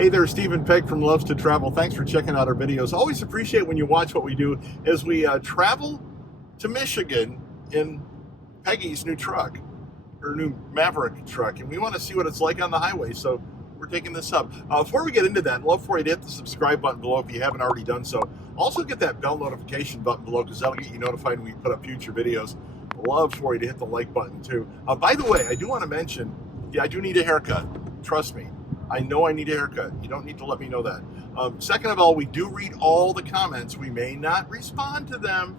Hey there, Stephen Pegg from Loves to Travel. Thanks for checking out our videos. Always appreciate when you watch what we do as we travel to Michigan in Peggy's new truck, her new Maverick truck, and we want to see what it's like on the highway, so we're taking this up. Before we get into that, I'd love for you to hit the subscribe button below if you haven't already done so. Also get that bell notification button below because that'll get you notified when we put up future videos. Love for you to hit the like button too. By the way, I do want to mention, yeah, I do need a haircut. Trust me. I know I need a haircut. You don't need to let me know that. Second of all, we do read all the comments. We may not respond to them,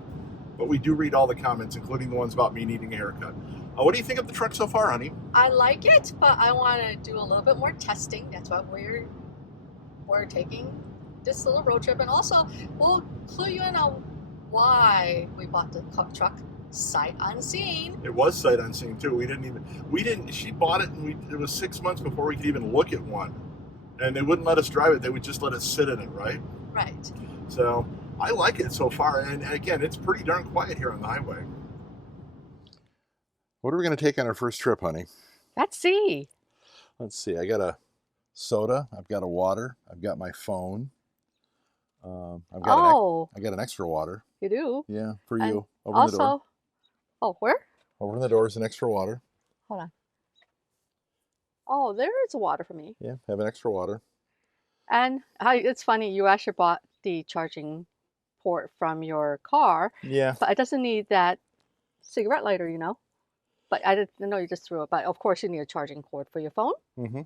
but we do read all the comments, including the ones about me needing a haircut. What do you think of the truck so far, honey? I like it, but I want to do a little bit more testing. That's why we're taking this little road trip, and also we'll clue you in on why we bought the truck sight unseen. It was sight unseen too. She bought it, and it was 6 months before we could even look at one, and they wouldn't let us drive it. They would just let us sit in it, right? Right. So I like it so far, and again, it's pretty darn quiet here on the highway. What are we going to take on our first trip, honey? Let's see. Let's see. I got a soda. I've got a water. I've got my phone. I got an extra water. You do? Yeah, for and you. Over the door. Oh, where? Over in the door is an extra water. Hold on. Oh, there is water for me. Yeah, have an extra water. And it's funny, you actually bought the charging port from your car. Yeah. But it doesn't need that cigarette lighter, you know. But I didn't know you just threw it. But of course, you need a charging cord for your phone. Mm-hmm.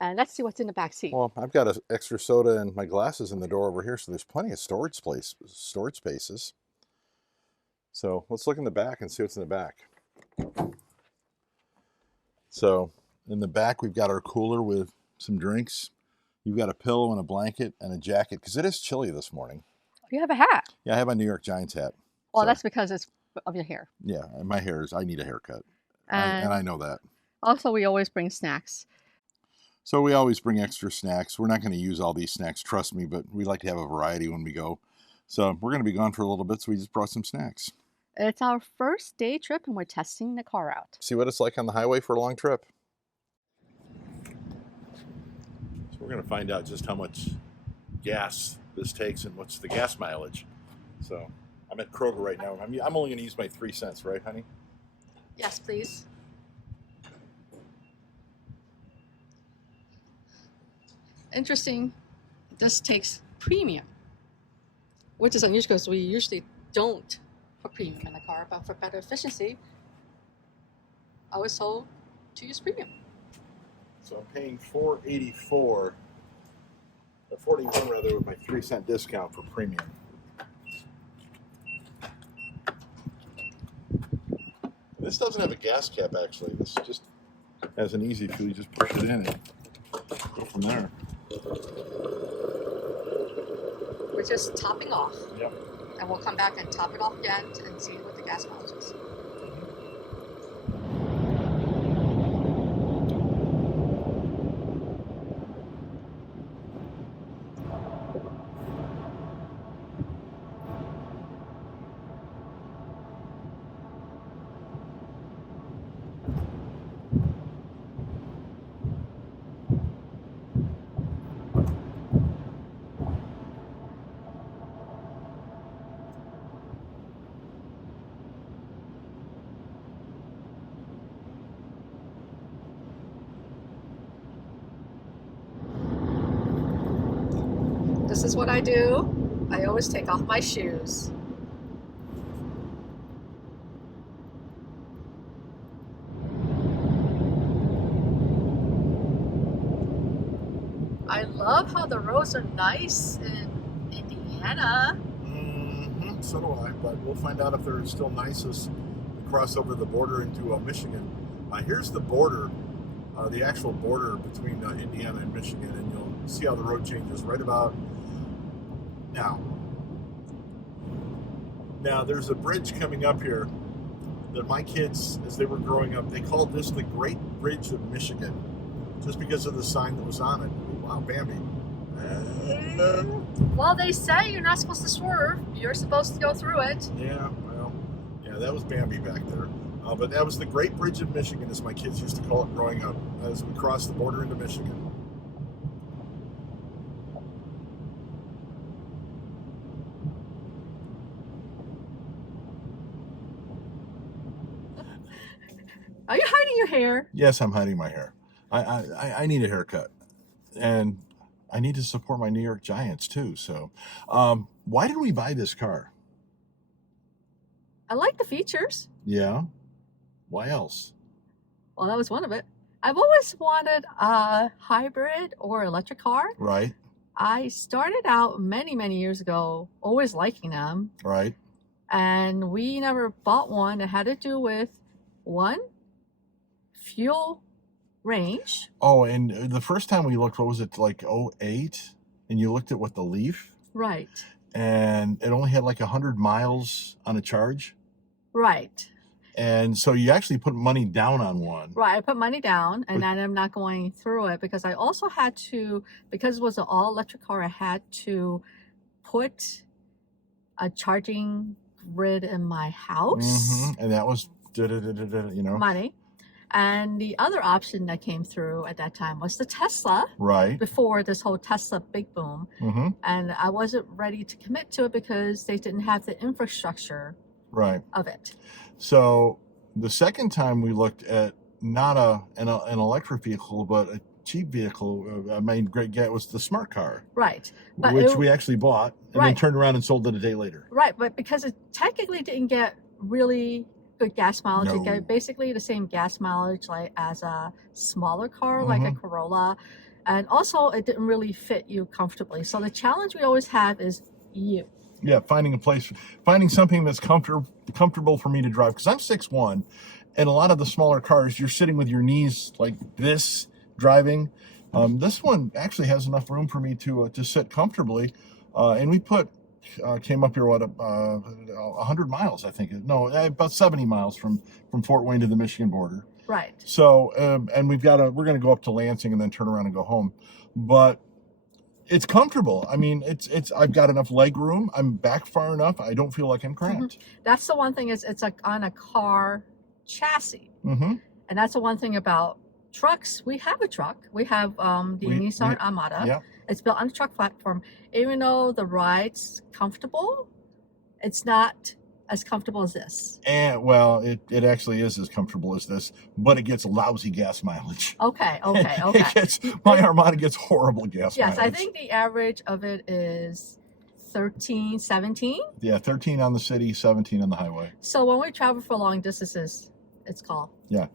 And let's see what's in the back seat. Well, I've got an extra soda and my glasses in the door over here, so there's plenty of storage spaces. So let's look in the back and see what's in the back. So in the back, we've got our cooler with some drinks. You've got a pillow and a blanket and a jacket, because it is chilly this morning. You have a hat. Yeah, I have a New York Giants hat. Well, so that's because it's of your hair. Yeah, and my hair I need a haircut. And I know that. Also, we always bring snacks. So we always bring extra snacks. We're not going to use all these snacks, trust me, but we like to have a variety when we go. So we're going to be gone for a little bit, so we just brought some snacks. It's our first day trip, and we're testing the car out. See what it's like on the highway for a long trip. So we're going to find out just how much gas this takes and what's the gas mileage. So I'm at Kroger right now. I'm only going to use my 3 cents, right, honey? Yes, please. Interesting, this takes premium, which is unusual because we usually don't put premium in the car, but for better efficiency, I was told to use premium. So I'm paying $4.84, or $41 rather, with my 3 cent discount for premium. This doesn't have a gas cap, actually. This just has an easy fuel. You just push it in and go from there. We're just topping off. Yep. And we'll come back and top it off again and see what the gas mileage is. This is what I do. I always take off my shoes. I love how the roads are nice in Indiana. Mm-hmm. So do I, but we'll find out if they're still nice as we cross over the border into Michigan. Here's the border, the actual border between Indiana and Michigan, and you'll see how the road changes right about now. Now, there's a bridge coming up here that my kids, as they were growing up, they called this the Great Bridge of Michigan, just because of the sign that was on it. Wow, Bambi. Well, they say you're not supposed to swerve. You're supposed to go through it. Yeah, well, yeah, that was Bambi back there. But that was the Great Bridge of Michigan, as my kids used to call it growing up, as we crossed the border into Michigan. Are you hiding your hair? Yes, I'm hiding my hair. I need a haircut, and I need to support my New York Giants too. So, why did we buy this car? I like the features. Yeah. Why else? Well, that was one of it. I've always wanted a hybrid or electric car. Right. I started out many, many years ago always liking them. Right. And we never bought one. It had to do with one, fuel range. Oh, and the first time we looked, what was it, like 08? And you looked at what, the Leaf? Right. And it only had like 100 miles on a charge. Right. And so you actually put money down on one. Right. I put money down and then I'm not going through it because I also had to, because it was an all electric car, I had to put a charging grid in my house. And that was, you know. Money. And the other option that came through at that time was the Tesla. Right. Before this whole Tesla big boom. And I wasn't ready to commit to it because they didn't have the infrastructure of it. So the second time we looked at not an electric vehicle, but a cheap vehicle, I made great get was the smart car. Right. But which we actually bought and then turned around and sold it a day later. Right. But because it technically didn't get really good gas mileage, it got basically the same gas mileage like as a smaller car, like a Corolla. And also it didn't really fit you comfortably. So the challenge we always have is you. Yeah, finding something that's comfortable for me to drive. Because I'm 6'1", and a lot of the smaller cars, you're sitting with your knees like this driving. This one actually has enough room for me to sit comfortably. And we came up here, 100 miles, I think. No, about 70 miles from Fort Wayne to the Michigan border. Right. So, and we're going to go up to Lansing and then turn around and go home. But it's comfortable. I mean, I've got enough leg room. I'm back far enough. I don't feel like I'm cramped. That's the one thing is it's like on a car chassis. And that's the one thing about trucks. We have a truck. We have the Nissan Armada. Yeah. It's built on a truck platform. Even though the ride's comfortable, it's not as comfortable as this. And well, it actually is as comfortable as this, but it gets lousy gas mileage. Okay. My Armada gets horrible gas mileage. Yes, I think the average of it is 13, 17. Yeah, 13 on the city, 17 on the highway. So when we travel for long distances, it's called. Yeah.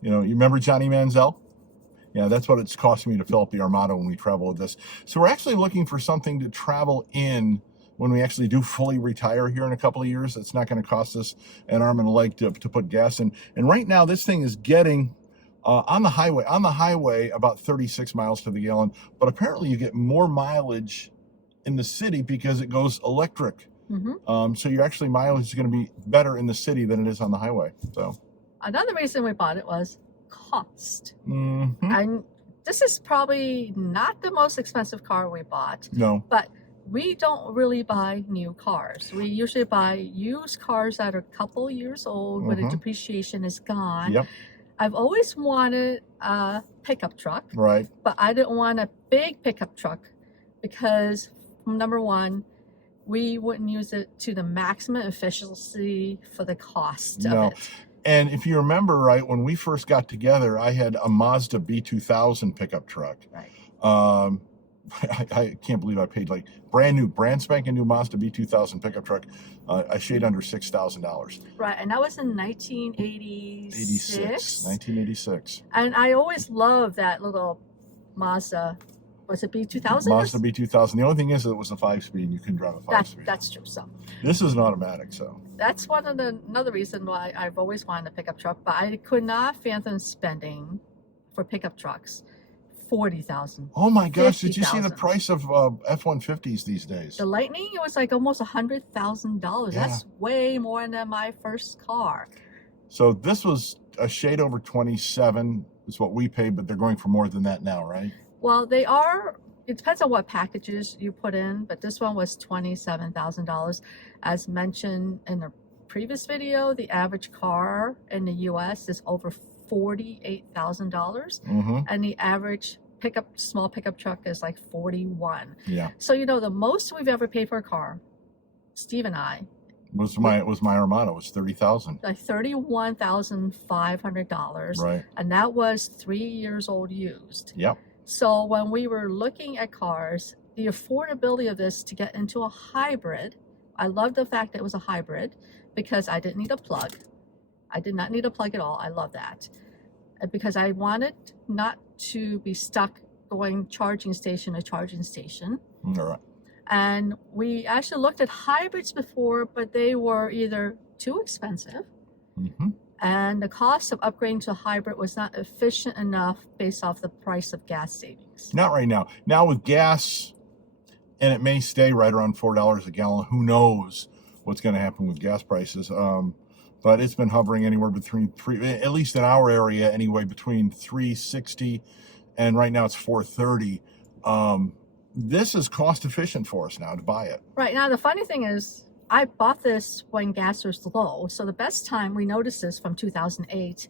You remember Johnny Manziel? Yeah, that's what it's costing me to fill up the Armada when we travel with this. So we're actually looking for something to travel in when we actually do fully retire here in a couple of years. It's not going to cost us an arm and a leg to put gas in. And right now, this thing is getting on the highway about 36 miles to the gallon. But apparently, you get more mileage in the city because it goes electric. So your actually mileage is going to be better in the city than it is on the highway. So another reason we bought it was cost. And this is probably not the most expensive car we bought. No. But we don't really buy new cars. We usually buy used cars that are a couple years old where the depreciation is gone. Yep. I've always wanted a pickup truck. Right. But I didn't want a big pickup truck because, number one, we wouldn't use it to the maximum efficiency for the cost of it. And if you remember, right, when we first got together, I had a Mazda B2000 pickup truck. Right. I can't believe I paid like brand spanking new Mazda B2000 pickup truck a shade under $6,000. Right, and that was in 1986. And I always loved that little Mazda. Was it B2000? Mazda B2000. The only thing is that it was a 5-speed. You couldn't drive a 5-speed. That's true. So this is an automatic. So that's another reason why I've always wanted a pickup truck, but I could not fathom spending for pickup trucks $40,000. Oh my gosh! Did you see the price of F-150s these days? The Lightning, it was like almost $100,000. Yeah. That's way more than my first car. So this was a shade over 27 is what we paid, but they're going for more than that now, right? Well, they are. It depends on what packages you put in, but this one was $27,000. As mentioned in the previous video, the average car in the U.S. is over $48,000, and the average small pickup truck is like 41. Yeah. So the most we've ever paid for a car, Steve and I, Was my Armada was $30,000. Like $31,500. Right. And that was 3 years old used. Yep. So when we were looking at cars, the affordability of this to get into a hybrid, I love the fact that it was a hybrid because I didn't need a plug. I did not need a plug at all. I love that. Because I wanted not to be stuck going charging station to charging station. All right. And we actually looked at hybrids before, but they were either too expensive, and the cost of upgrading to a hybrid was not efficient enough based off the price of gas savings. Not right now. Now with gas, and it may stay right around $4 a gallon. Who knows what's going to happen with gas prices? But it's been hovering anywhere between at least in our area anyway, between $3.60 and right now it's $4.30. This is cost efficient for us now to buy it. Right. Now the funny thing is, I bought this when gas was low. So the best time we noticed this from 2008,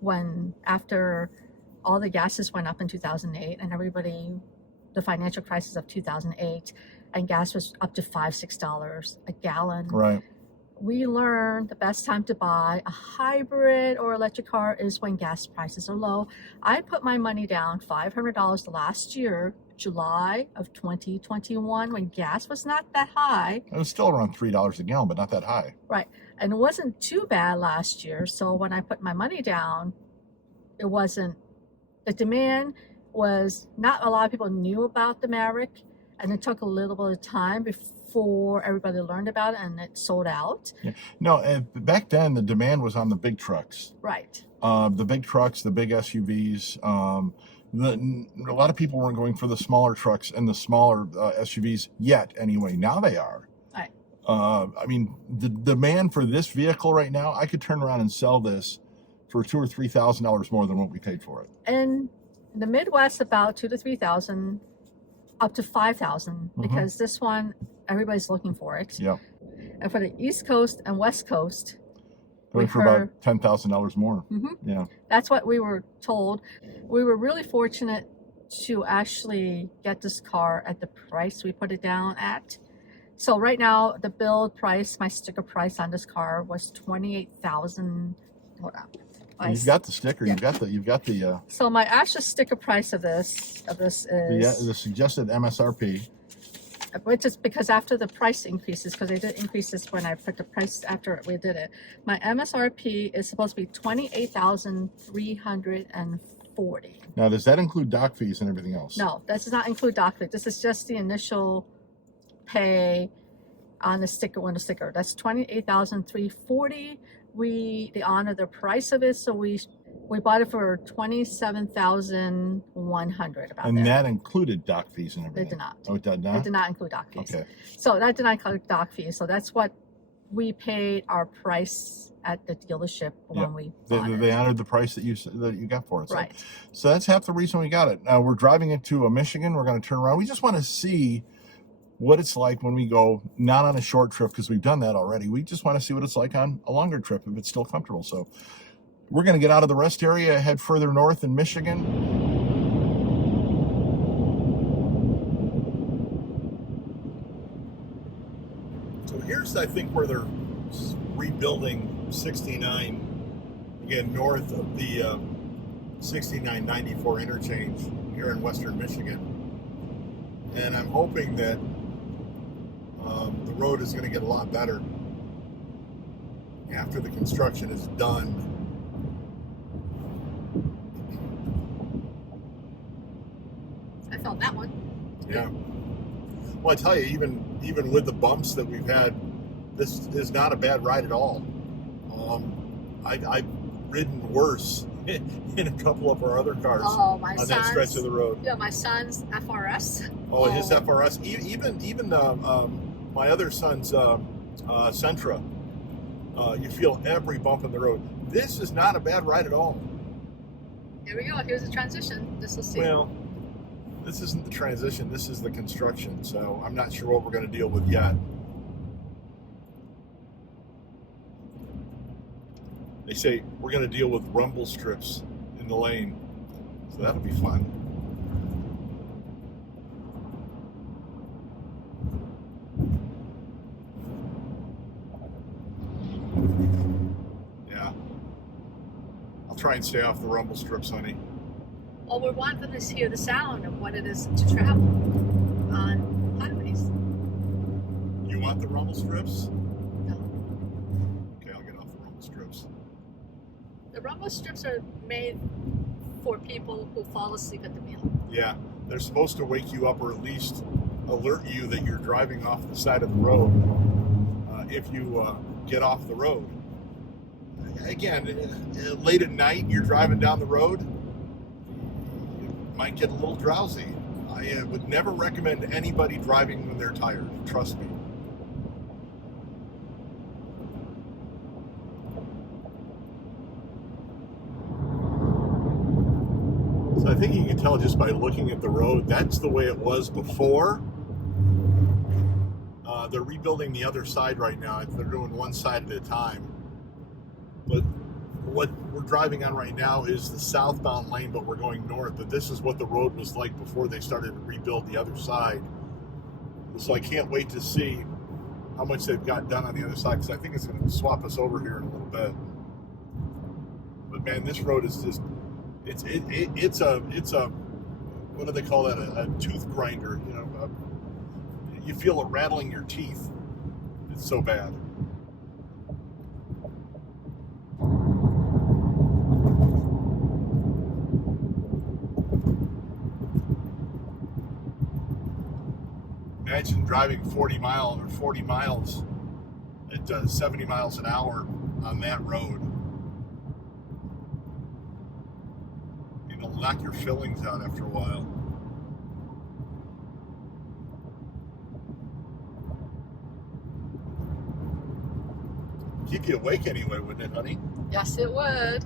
when after all the gases went up in 2008 and the financial crisis of 2008, and gas was up to $5-6 a gallon. Right. We learned the best time to buy a hybrid or electric car is when gas prices are low. I put my money down $500 last year, July of 2021, when gas was not that high. It was still around $3 a gallon, but not that high. Right. And it wasn't too bad last year. So when I put my money down, it wasn't, the demand was not a lot of people knew about the Maverick, and it took a little bit of time before everybody learned about it and it sold out. Yeah. No, back then the demand was on the big trucks. Right. The big trucks, the big SUVs. A lot of people weren't going for the smaller trucks and the smaller SUVs yet anyway. Now they are. Right. I mean, the demand for this vehicle right now, I could turn around and sell this for $2,000 or $3,000 more than what we paid for it. In the Midwest, about $2,000 to $3,000, up to $5,000, because this one, everybody's looking for it. Yeah. And for the East Coast and West Coast, Going for about $10,000 more. Yeah. That's what we were told. We were really fortunate to actually get this car at the price we put it down at. So right now, the build price, my sticker price on this car was $28,000. Hold on. You've got the sticker. Yeah. You've got the. So my actual sticker price of this is the suggested MSRP. Which is because after the price increases, because they did increase this when I put the price after we did it. My MSRP is supposed to be $28,340. Now, does that include dock fees and everything else? No, that does not include dock fees. This is just the initial pay on the sticker, on the sticker. That's $28,340. They honor the price of it, so we bought it for $27,100. And that included dock fees and everything. It did not. Oh, it did not. It did not include dock fees. Okay. So that did not include dock fees. So that's what we paid our price at the dealership when we bought it. They honored the price that you got for it. So, Right. So that's half the reason we got it. Now we're driving it to Michigan. We're going to turn around. We just want to see what it's like when we go, not on a short trip, because we've done that already. We just want to see what it's like on a longer trip, if it's still comfortable. So we're going to get out of the rest area, head further north in Michigan. So here's, I think, where they're rebuilding 69, again, north of the 6994 interchange here in western Michigan. And I'm hoping that the road is going to get a lot better after the construction is done. I felt that one. Yeah. Well, I tell you, even with the bumps that we've had, this is not a bad ride at all. I've ridden worse in a couple of our other cars on that stretch of the road. Yeah, my son's FRS. Oh, his FRS. Even my other son's Sentra. You feel every bump in the road. This is not a bad ride at all. Here we go. Here's the transition. This will see. Well, this isn't the transition. This is the construction. So I'm not sure what we're going to deal with yet. They say we're going to deal with rumble strips in the lane. So that'll be fun. try and stay off the rumble strips, honey. Well, we want them to hear the sound of what it is to travel on highways. You want the rumble strips? No. Okay, I'll get off the rumble strips. The rumble strips are made for people who fall asleep at the wheel. Yeah, they're supposed to wake you up or at least alert you that you're driving off the side of the road if you get off the road. Again, late at night, you're driving down the road, you might get a little drowsy. I would never recommend anybody driving when they're tired, trust me. So I think you can tell just by looking at the road, that's the way it was before. They're rebuilding the other side right now. They're doing one side at a time. But what we're driving on right now is the southbound lane, but we're going north. But this is what the road was like before they started to rebuild the other side. So I can't wait to see how much they've got done on the other side, because I think it's going to swap us over here in a little bit. But man, this road is just, it's a what do they call that? A tooth grinder, you know. You feel it rattling your teeth. It's so bad. Imagine driving 40 miles at 70 miles an hour on that road. It'll knock your fillings out after a while. Keep you awake anyway, wouldn't it, honey? Yes, it would.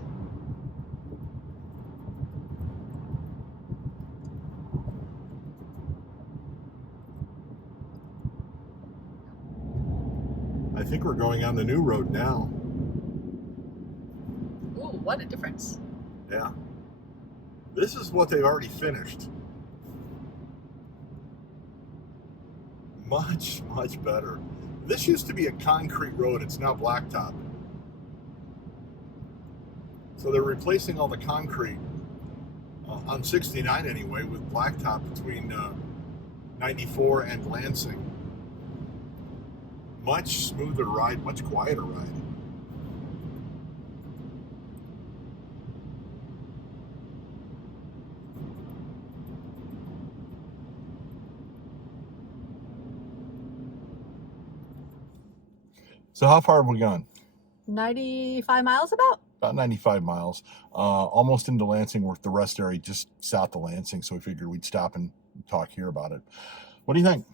I think we're going on the new road now. Ooh, what a difference. Yeah. This is what they've already finished. Much, much better. This used to be a concrete road. It's now blacktop. So they're replacing all the concrete on 69 anyway with blacktop between 94 and Lansing. Much smoother ride, much quieter ride. So how far have we gone? 95 miles about? About 95 miles. Almost into Lansing. We're at the rest area just south of Lansing, so we figured we'd stop and talk here about it. What do you think?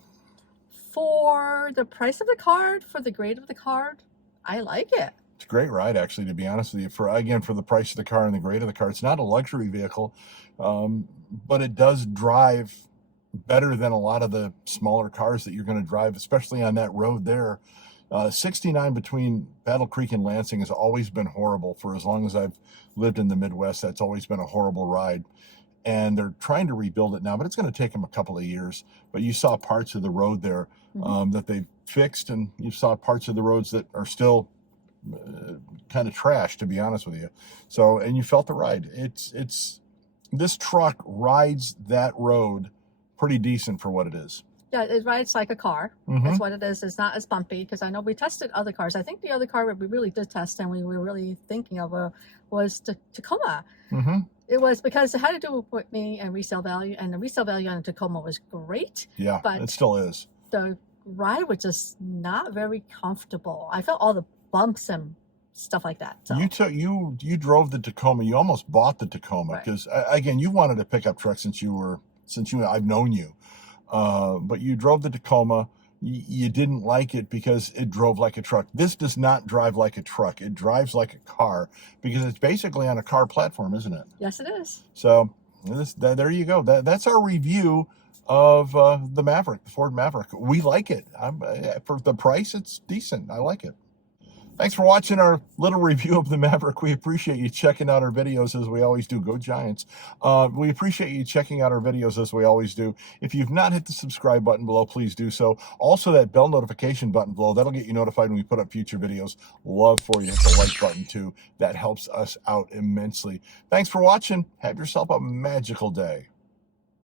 For the price of the card, for the grade of the card, I like it. It's a great ride, actually, to be honest with you. For the price of the car and the grade of the car. It's not a luxury vehicle, but it does drive better than a lot of the smaller cars that you're going to drive, especially on that road there. 69 between Battle Creek and Lansing has always been horrible. For as long as I've lived in the Midwest, that's always been a horrible ride. And they're trying to rebuild it now, but it's going to take them a couple of years. But you saw parts of the road there that they've fixed, and you saw parts of the roads that are still kind of trash, to be honest with you. So, and you felt the ride. It's this truck rides that road pretty decent for what it is. Yeah, it rides like a car. That's what it is. It's not as bumpy, because I know we tested other cars. I think the other car we really did test and we were really thinking of was the Tacoma. It was because it had to do with me and resale value, and the resale value on the Tacoma was great. Yeah, but it still is. The ride was just not very comfortable. I felt all the bumps and stuff like that. So. You drove the Tacoma. You almost bought the Tacoma because again, you wanted a pickup truck since I've known you. But you drove the Tacoma. You didn't like it because it drove like a truck. This does not drive like a truck. It drives like a car because it's basically on a car platform, isn't it? Yes, it is. So there you go. That's our review of the Maverick, the Ford Maverick. We like it. For the price, it's decent. I like it. Thanks for watching our little review of the Maverick. We appreciate you checking out our videos as we always do. Go Giants. We appreciate you checking out our videos as we always do. If you've not hit the subscribe button below, please do so. Also, that bell notification button below, that'll get you notified when we put up future videos. Love for you to hit the like button too. That helps us out immensely. Thanks for watching. Have yourself a magical day.